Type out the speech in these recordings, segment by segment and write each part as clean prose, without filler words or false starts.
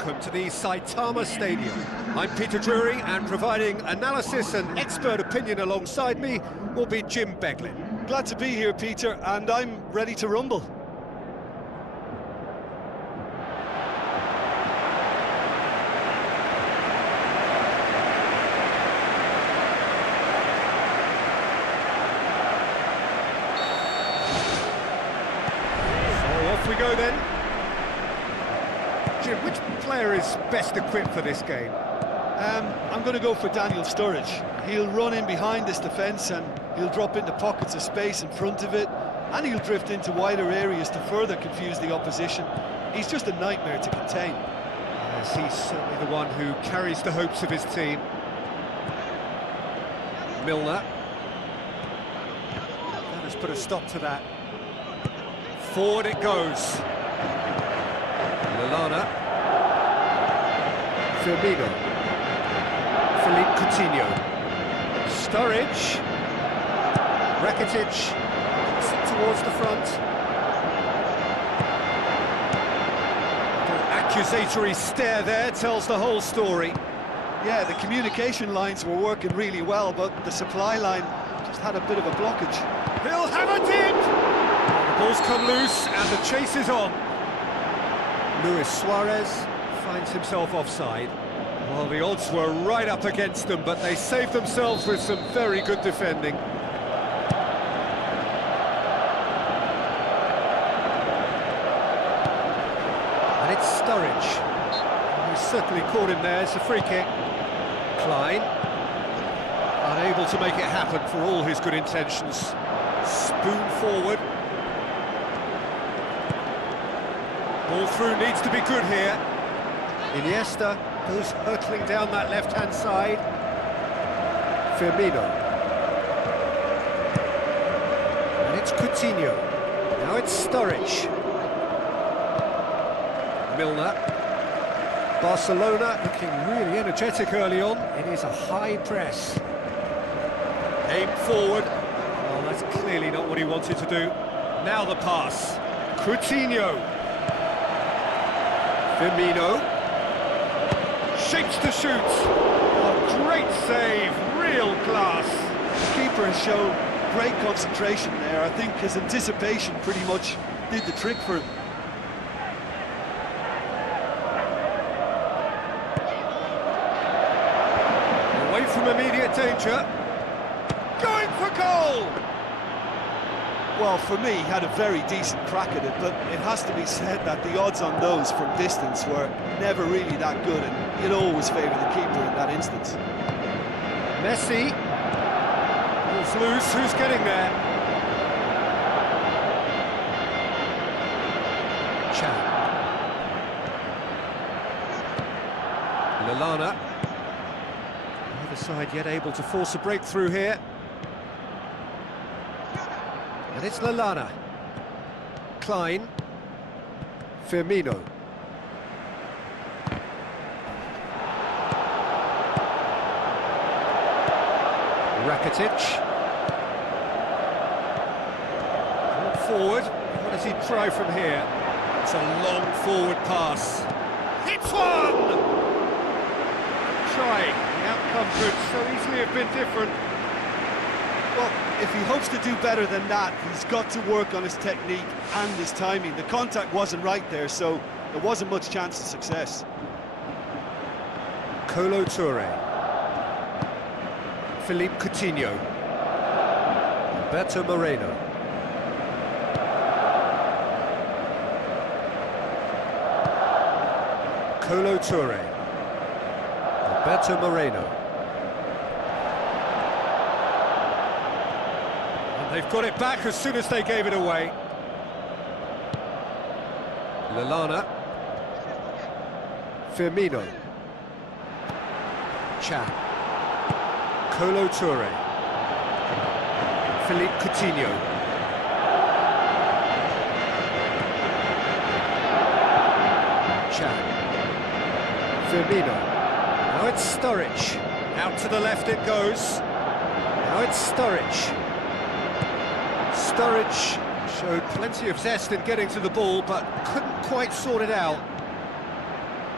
welcome to the Saitama Stadium. I'm Peter Drury, and providing analysis and expert opinion alongside me will be Jim Beglin. Glad to be here, Peter, and I'm ready to rumble. So off we go then. Jim, which player is best equipped for this game? I'm going to go for Daniel Sturridge. He'll run in behind this defence and he'll drop into pockets of space in front of it, and he'll drift into wider areas to further confuse the opposition. He's just a nightmare to contain. Yes, he's certainly the one who carries the hopes of his team. Milner. That has put a stop to that. Forward it goes. Lallana. Firmino. Philippe Coutinho. Sturridge. Rakitic. Towards the front. Little accusatory stare there tells the whole story. Yeah, the communication lines were working really well, but the supply line just had a bit of a blockage. He'll have it in! The ball's come loose and the chase is on. Suarez finds himself offside. Well, the odds were right up against them, but they saved themselves with some very good defending. And it's Sturridge. He's certainly caught him there. It's a free kick. Klein, unable to make it happen for all his good intentions. Spoon forward. Ball through needs to be good here. Iniesta goes hurtling down that left-hand side. Firmino. And it's Coutinho. Now it's Sturridge. Milner. Barcelona looking really energetic early on. It is a high press. Aim forward. Well, that's clearly not what he wanted to do. Now the pass. Coutinho. Firmino. Shapes to shoot. Oh, great save. Real class. The keeper has shown great concentration there. I think his anticipation pretty much did the trick for him. Away from immediate danger. Going for goal! Well, for me, he had a very decent crack at it, but it has to be said that the odds on those from distance were never really that good, and you'd always favour the keeper in that instance. Messi. Ball's loose, who's getting there? Chan. Lallana. Neither side yet able to force a breakthrough here. And it's Lallana. Klein. Firmino. Rakitic. Brought forward. What does he try from here? It's a long forward pass. Hits one! Try. The outcome could so easily have been different. Well, if he hopes to do better than that, he's got to work on his technique and his timing. The contact wasn't right there, so there wasn't much chance of success. Kolo Touré. Philippe Coutinho. Alberto Moreno. Kolo Touré. Alberto Moreno. They've got it back as soon as they gave it away. Lallana. Firmino. Chan. Kolo Touré. Philippe Coutinho. Chan. Firmino. Now it's Sturridge. Out to the left it goes. Now it's Sturridge. Sturridge showed plenty of zest in getting to the ball, but couldn't quite sort it out.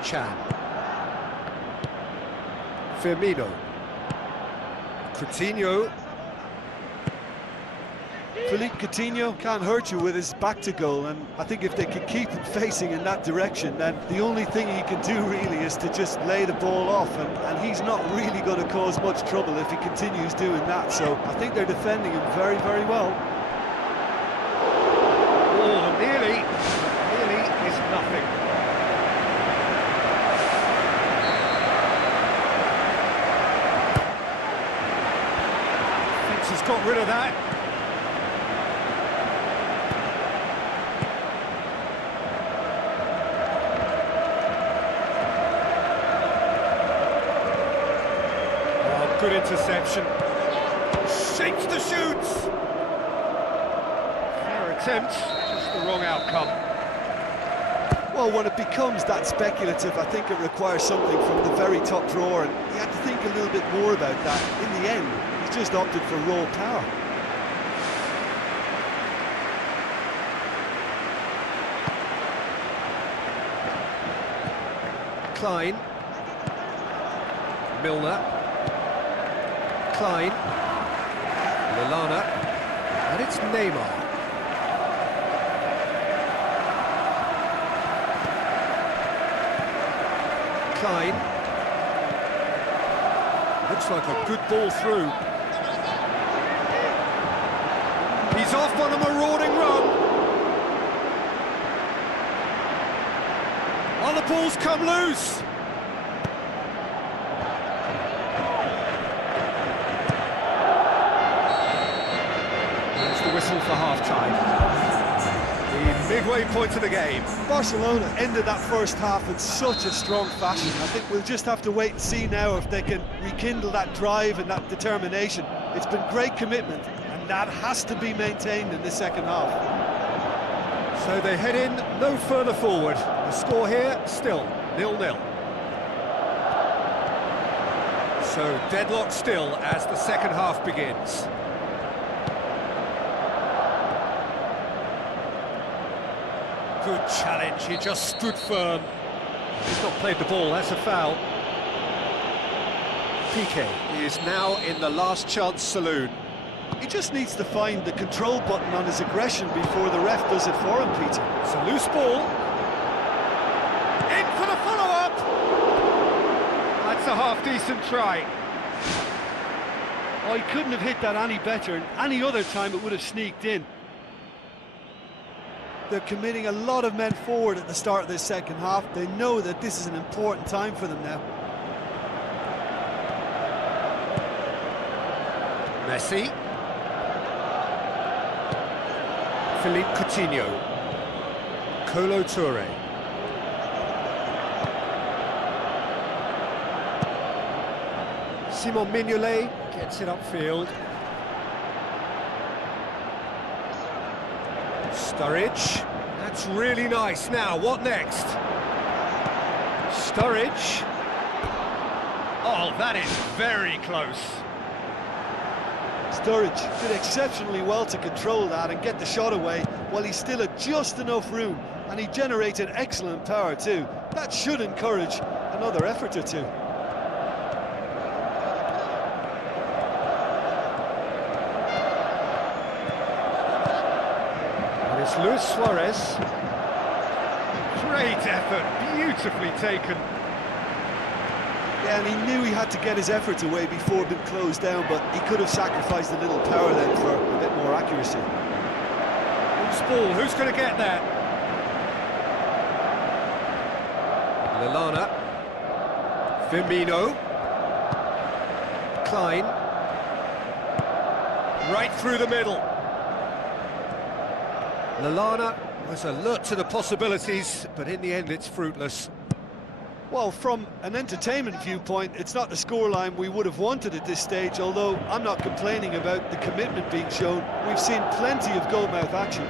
Chan. Firmino. Coutinho. Philippe Coutinho can't hurt you with his back to goal, and I think if they can keep him facing in that direction, then the only thing he can do really is to just lay the ball off, and he's not really going to cause much trouble if he continues doing that. So I think they're defending him very, very well. Oh, nearly is nothing. Thinks he's got rid of that. Good interception. Shapes the shoots. Fair attempt, just the wrong outcome. Well, when it becomes that speculative, I think it requires something from the very top drawer, and he had to think a little bit more about that. In the end, he's just opted for raw power. Klein. Milner. Klein, Lallana, and it's Neymar. Klein. Looks like a good ball through. He's off on a marauding run. Oh, the ball's come loose. Whistle for half-time. The midway point of the game. Barcelona ended that first half in such a strong fashion. I think we'll just have to wait and see now if they can rekindle that drive and that determination. It's been great commitment, and that has to be maintained in the second half. So they head in no further forward. The score here, still 0-0. So deadlock still as the second half begins. Good challenge, he just stood firm. He's not played the ball, that's a foul. Piqué is now in the last chance saloon. He just needs to find the control button on his aggression before the ref does it for him, Peter. It's a loose ball. In for the follow-up! That's a half-decent try. Oh, he couldn't have hit that any better, and any other time it would have sneaked in. They're committing a lot of men forward at the start of this second half. They know that this is an important time for them now. Messi. Philippe Coutinho. Kolo Touré. Simon Mignolet gets it upfield. Sturridge, that's really nice. Now, what next? Sturridge. Oh, that is very close. Sturridge did exceptionally well to control that and get the shot away while he still had just enough room, and he generated excellent power too. That should encourage another effort or two. It's Luis Suarez. Great effort, beautifully taken. Yeah, and he knew he had to get his efforts away before being closed down, but he could have sacrificed a little power then for a bit more accuracy. Loose ball, who's going to get that? Lallana. Firmino. Klein. Right through the middle. Lallana was alert to the possibilities, but in the end it's fruitless. Well, from an entertainment viewpoint, it's not the scoreline we would have wanted at this stage, although I'm not complaining about the commitment being shown. We've seen plenty of goalmouth action.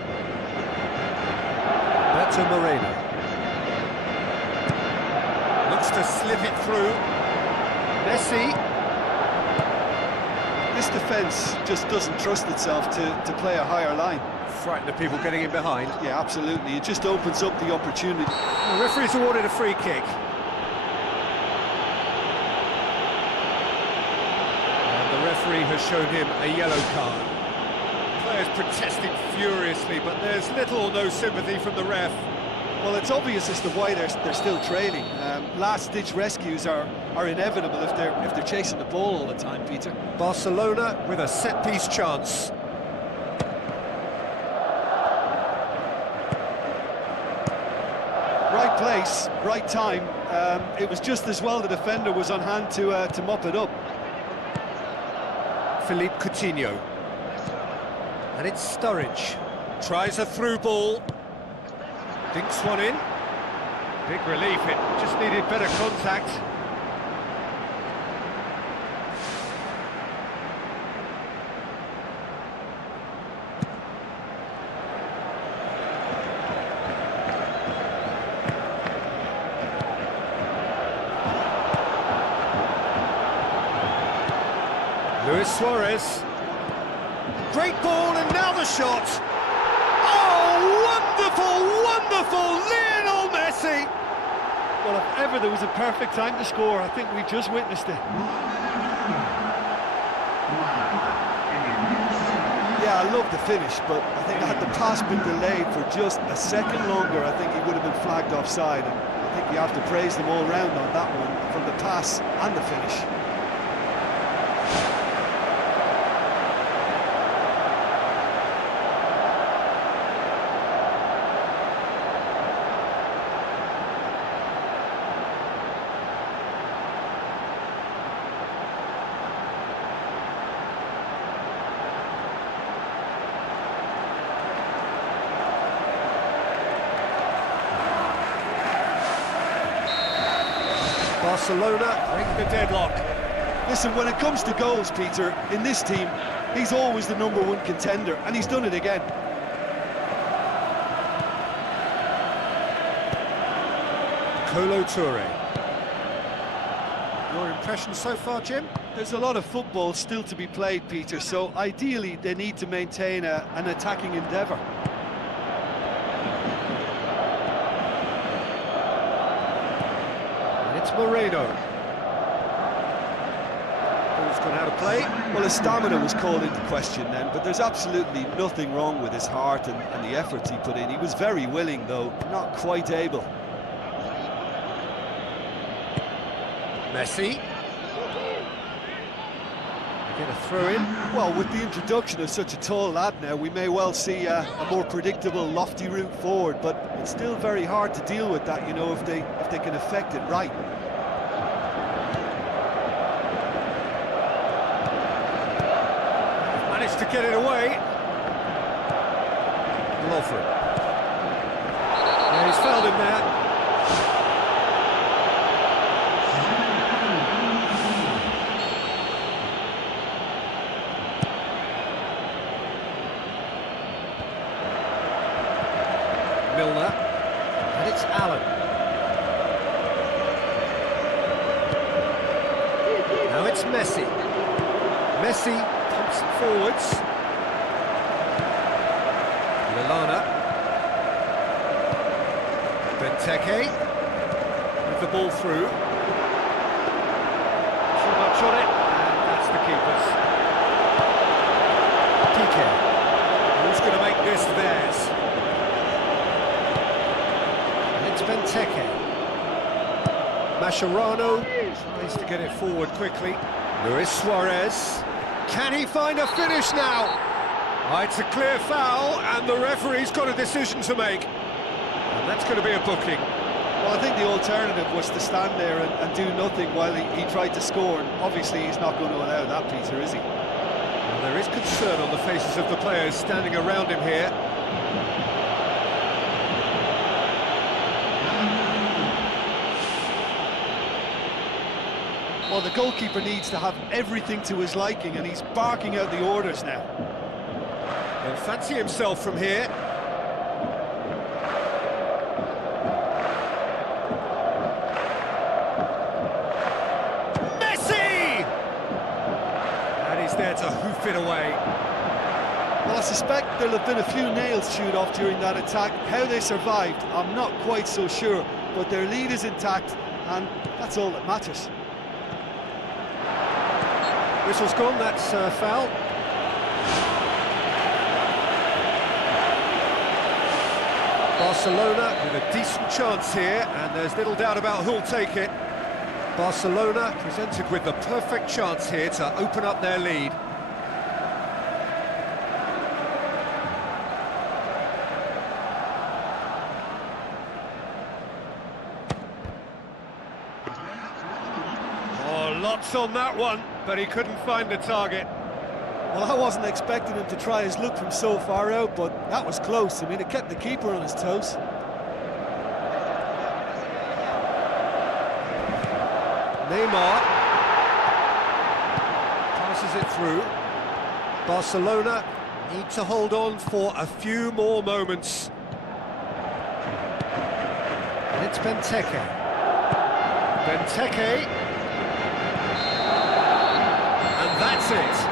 Beto Moreno. Looks to slip it through. Messi. This defence just doesn't trust itself to play a higher line. Frighten the people getting in behind. Yeah, absolutely. It just opens up the opportunity. The referee's awarded a free kick. has shown him a yellow card. Players protesting furiously, but there's little or no sympathy from the ref. Well, it's obvious as to why they're still trailing. Last-ditch rescues are inevitable if they're chasing the ball all the time, Peter. Barcelona with a set-piece chance. Right place, right time. It was just as well the defender was on hand to mop it up. Philippe Coutinho. And it's Sturridge. Tries a through ball. Dinks one in. Big relief, it just needed better contact. Suarez. Great ball, and now the shot. Oh, wonderful, wonderful, Lionel Messi! Well, if ever there was a perfect time to score, I think we just witnessed it. Yeah, I love the finish, but I think had the pass been delayed for just a second longer, I think he would have been flagged offside. And I think you have to praise them all round on that one, from the pass and the finish. Barcelona break the deadlock. Listen, when it comes to goals, Peter, in this team, he's always the #1 contender, and he's done it again. Kolo Touré. Your impression so far, Jim? There's a lot of football still to be played, Peter, so ideally they need to maintain an attacking endeavour. It's Moreno. Ball's gone out of play. Well, his stamina was called into question then, but there's absolutely nothing wrong with his heart and the efforts he put in. He was very willing, though, not quite able. Messi. Get a throw in. Well, with the introduction of such a tall lad now, we may well see a more predictable, lofty route forward, but it's still very hard to deal with that, you know, if they can affect it right. Managed to get it away. Lovren. Yeah, he's fouled him there. Milner, and it's Allen. Now it's Messi. Messi pumps it forwards. Lallana. Benteke with the ball through. Too much on it, and that's the keeper's. Piqué. Who's going to make this theirs? It's Benteke. Mascherano tries to get it forward quickly. Suarez. Can he find a finish now? Oh, it's a clear foul, and the referee's got a decision to make. And that's going to be a booking. Well, I think the alternative was to stand there and do nothing while he tried to score. And obviously, he's not going to allow that, Peter, is he? Well, there is concern on the faces of the players standing around him here. Well, the goalkeeper needs to have everything to his liking, and he's barking out the orders now. He'll fancy himself from here. Messi! And he's there to hoof it away. Well, I suspect there'll have been a few nails chewed off during that attack. How they survived, I'm not quite so sure, but their lead is intact, and that's all that matters. Whistle's gone, that's foul. Barcelona with a decent chance here, and there's little doubt about who'll take it. Barcelona presented with the perfect chance here to open up their lead. Oh, lots on that one, but he couldn't find the target. Well, I wasn't expecting him to try his luck from so far out, but that was close. I mean, it kept the keeper on his toes. Neymar passes it through. Barcelona need to hold on for a few more moments. And it's Benteke. Benteke. And that's it.